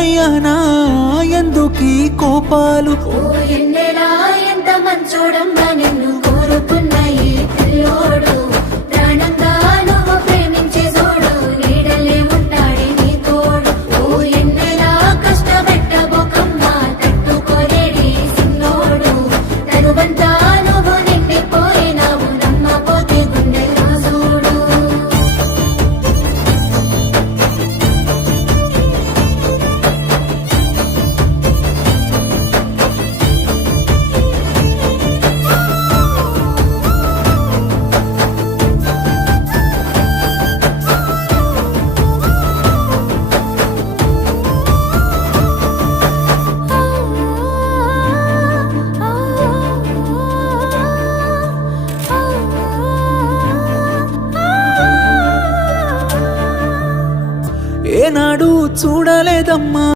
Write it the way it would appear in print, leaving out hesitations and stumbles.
అయ్యానా ఎందుకీ కోపాలు ఎంత మంచోడమ్మా నిన్ను కోరుకున్న ఈ పిల్లోడు ప్రాణంగా నువ్వు ప్రేమించే చూడు నీడలే ఉంటాడే నీ తోడు ఓ ఎన్నెలా కష్టపెట్టబోకమ్మా తట్టుకోలేడి సిన్నోడు తనువంతా నువ్వు నిండిపోయినావు నమ్మపోతే గుండెల్లో చూడు ఏనాడు చూడలేదమ్మా